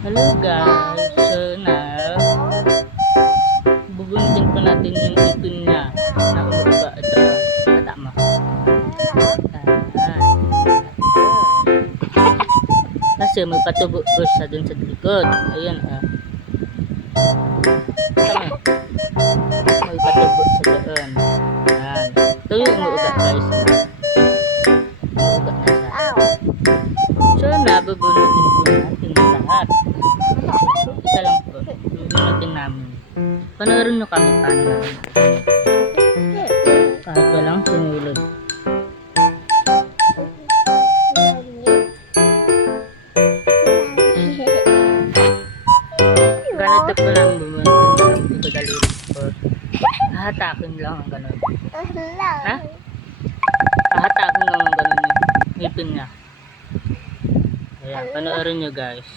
Hello guys, so now bubunutin po natin yung ipin niya na umuuga ito. Tama. Kasi may patubo po siya dun sa likod. Ayan Tama. May patubo siya doon. Ayan. Ito yung umuuga guys. Umuuga na siya. So nabubunutin po natin lahat. Isa lang po. Bubunutin namin. Panoorin nyo kami paano namin. Kahit walang sinulog. Ganito po lang bubunutin. Hindi ko daliri po. Hahatakin lang ang ganun. Ha? Hahatakin lang ang ganun yung ngipin niya. Ayan, panoorin nyo guys.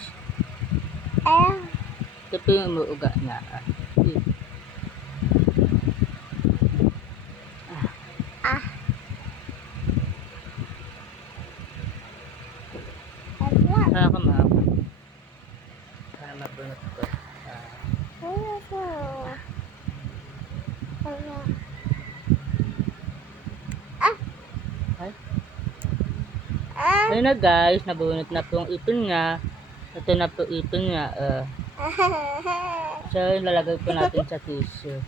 Ito po yung umuuga niya. Kaya ka mahaba. Para mabunot ko. Ayun na guys, nabunot na po ang ipin niya. Ito na po ipin niya. So, lalagay po natin sa tissue.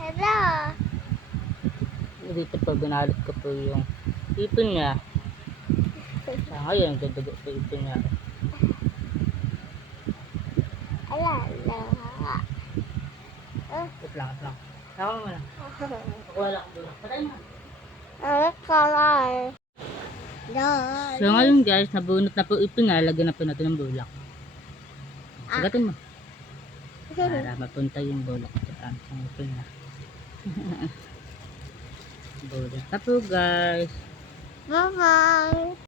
Hello. Dito po, binalot ko po yung ipin niya. Sa ngayon, gadugo po ipin niya. Wait lang. Tama mo na. Wala ko doon. Patay mo. So ngayon guys, nabunot na po ipin niya. Lagyan na po natin ng bulak. Agatin mo. Para mapunta yung bulak sa ipin niya. Bulak na po guys. Bye-bye.